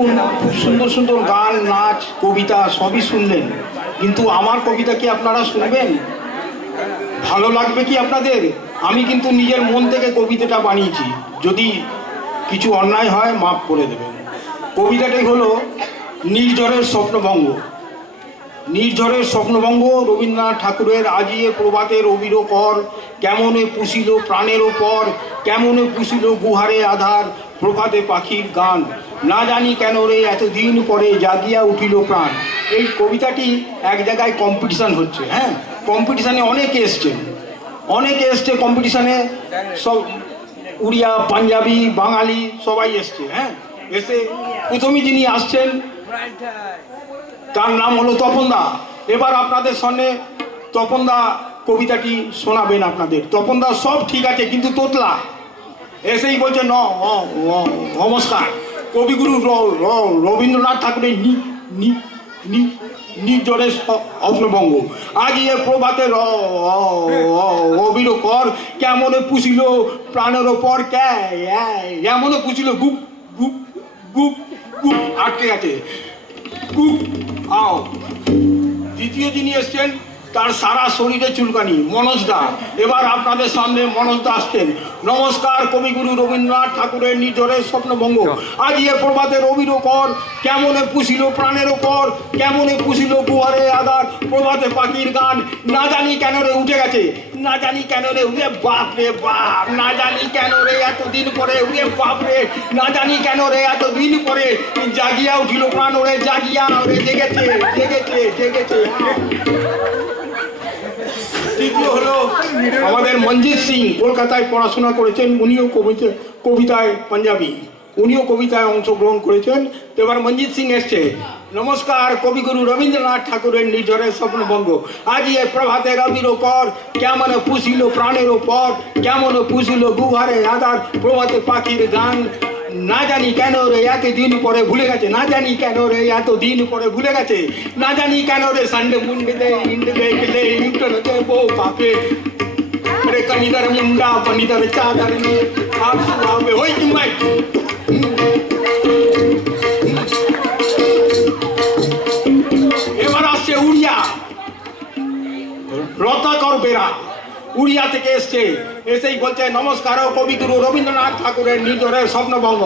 দেখুন, খুব সুন্দর সুন্দর গান, নাচ, কবিতা সবই শুনলেন, কিন্তু আমার কবিতা কি আপনারা শুনবেন? ভালো লাগবে কি আপনাদের? আমি কিন্তু নিজের মন থেকে কবিতাটা বানিয়েছি, যদি কিছু অন্যায় হয় মাফ করে দেবেন। কবিতাটাই হলো নির্ঝরের স্বপ্নভঙ্গ। নির্ঝরের স্বপ্নভঙ্গ রবীন্দ্রনাথ ঠাকুরের। আজিয়ে প্রভাতের অবির কর, কেমনে পুষিল প্রাণের ওপর, কেমনে পুষিল গুহারে আধার, প্রভাতে পাখির গান, না জানি কেন রে এতদিন পরে জাগিয়া উঠিল প্রাণ। এই কবিতাটি এক জায়গায় কম্পিটিশান হচ্ছে। হ্যাঁ, কম্পিটিশানে অনেকে এসছে কম্পিটিশানে, সব উড়িয়া, পাঞ্জাবি, বাঙালি সবাই এসছে। হ্যাঁ, এসে প্রথমে যিনি আসছেন তার নাম হলো তপনদা। এবার আপনাদের সামনে তপনদা কবিতাটি শোনাবেন আপনাদের। তপনদা সব ঠিক আছে, কিন্তু তোতলা এসেই বলছে নমস্কার, কবিগুরু রবীন্দ্রনাথ ঠাকুরের নির্ঝরের স্বপ্নভঙ্গ। আজি এ প্রভাতে অবির কর, কেমনে পুষিল প্রাণের ওপর, কেমনে পুষিল গুপ গুপ গুপ গুপ, আটকে গেছে গুপ আও। দ্বিতীয় যিনি এসছেন তার সারা শরীরে চুলকানি, মনোজদা। এবার আপনাদের সামনে মনোজদা আসছেন। নমস্কার, কবিগুরু রবীন্দ্রনাথ ঠাকুরের নির্ঝরের স্বপ্নভঙ্গ। আজি এ প্রভাতের অবির কর, কেমনে পুষিল প্রাণের ওপর, কেমনে পুষিল গুহারে আধার, প্রভাতে পাখির গান, না জানি কেন রে উঠে গেছে, না জানি কেন রে, উড়ে বাপ রে বাপ, না জানি কেন রে এতদিন পরে, উড়ে বাপ রে, না জানি কেন রে এতদিন পরে জাগিয়া উঠিল প্রাণ, ওরে জাগিয়া ওরে জেগেছে জেগেছে জেগেছে। তৃতীয় হলো আমাদের মঞ্জিত সিং, কলকাতায় পড়াশোনা করেছেন, উনিও কবিতায় পাঞ্জাবি, উনিও কবিতায় অংশগ্রহণ করেছেন। তো এবার মঞ্জিত সিং এসছে। নমস্কার, কবিগুরু রবীন্দ্রনাথ ঠাকুরের নির্ঝরের স্বপ্নভঙ্গ। আজি এ প্রভাতের অবির কর, কেমন পুষিল প্রাণের ওপর, কেমন পুষিল গুহারে আধার, প্রভাতে পাখির গান, না জানি কেন রে এতদিন পরে ভুলে গেছে, না জানি কেন রে এতদিন পরে ভুলে গেছে, না জানি কেন রে সান্ডে মুন্ডে দে ইন্ডে দেখলে ইউটন দেবো পাপে, রে কনিদার মুন্ডা পনিদার চাদর নে আপ সুহাবে হই কিমাই। এবার আসছে উড়িয়া, রত্নাকর বেরা, উড়িয়া থেকে এসছে। এসেই বলছে নমস্কার, কবিগুরু রবীন্দ্রনাথ ঠাকুরের নির্ঝরের স্বপ্নভঙ্গ।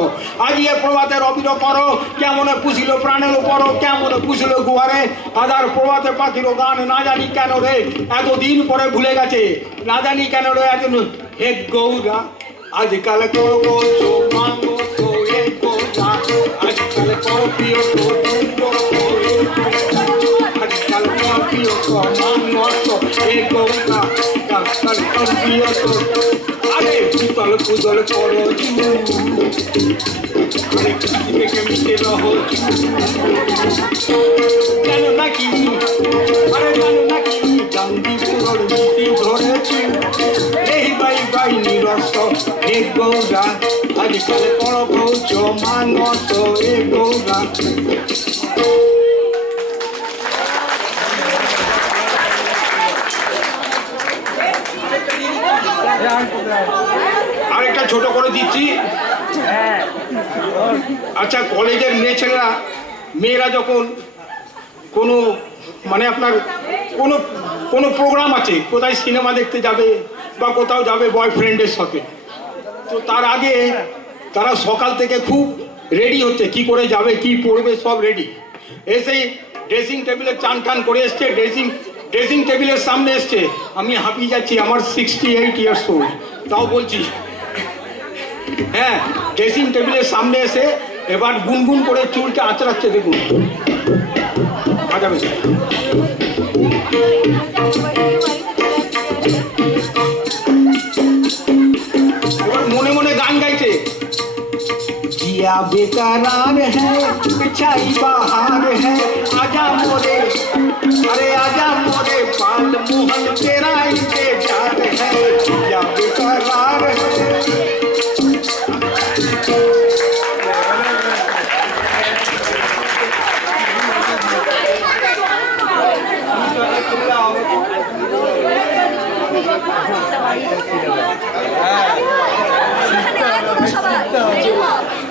আজি এ প্রভাতের অবির কর, কেমনে পুষিল প্রাণের উপর, কেমনে পুষিল গুহারে আধার, প্রভাতে পাখির গান, না জানি কেন রে এতদিন পরে ভুলে গেছে, না জানি কেন রে এত। হে গৌরা আজকাল করবো মাঙ্গো তো, হে গৌরা আজকাল করো প্রিয় তো, আজকাল করো প্রিয় তো মাঙ্গো তো, হে গৌরা আজকাল করো প্রিয় তো। আরে পুতল পুতল করো আরে থেকে মিশে রহো জানো নাকি, আরে জানো নাকি গান্ধী পুরোর নীতি ধরেছি, এই বাই বাই নিরস্ত হে গৌরা আজকাল করবো মানত হে গৌরা। আরেকটা ছোট করে দিচ্ছি। আচ্ছা, কলেজের মেয়েরা যখন কোনো মানে আপনার কোনো প্রোগ্রাম আছে, কোথায় সিনেমা দেখতে যাবে বা কোথাও যাবে বয়ফ্রেন্ডের সাথে, তো তার আগে তারা সকাল থেকে খুব রেডি হচ্ছে, কি করে যাবে, কি পরবে, সব রেডি। এসেই ড্রেসিং টেবিলে চান টান করে এসছে, ড্রেসিং টেবিলের সামনে এসছে। আমি হাঁপিয়ে যাচ্ছি, আমার 68 ইয়ার্স ওল্ড, তাও বলছি। হ্যাঁ, ড্রেসিং টেবিলের সামনে এসে এবার গুনগুন করে চুলটা আঁচড়াচ্ছে, দেখুন এবার মনে মনে গান গাইছে। जिया बेकरार है छाई बहार है, आजा मोरे अरे आजा मोरे पाल मोहन तेरा इंतजार है, जिया बेकरार है।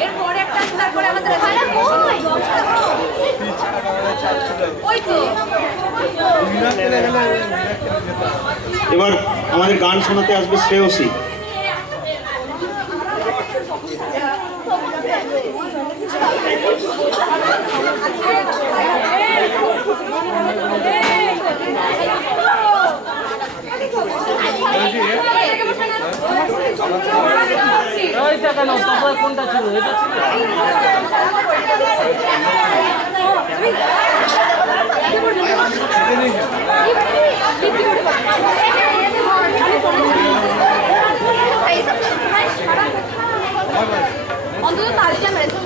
এরপরে একটা তারপরে আমাদের এবার আমাদের গান শোনাতে আসবে শ্রেয়সী। কোনটা ছিল এটা ছিল অন্তত তালিকা মেরেছে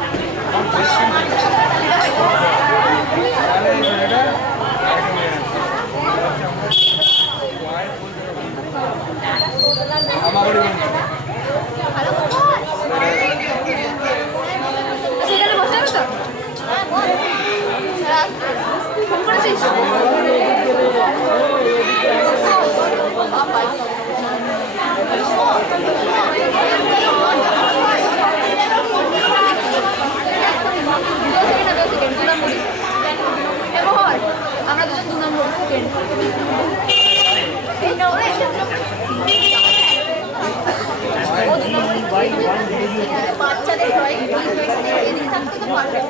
সেখানে বসে তো ফোন করেছিস আমরা দুজন 2 নম্বর সেকেন্ড বাচ্চাদের এদিকে থাকতে তো পারফেক্ট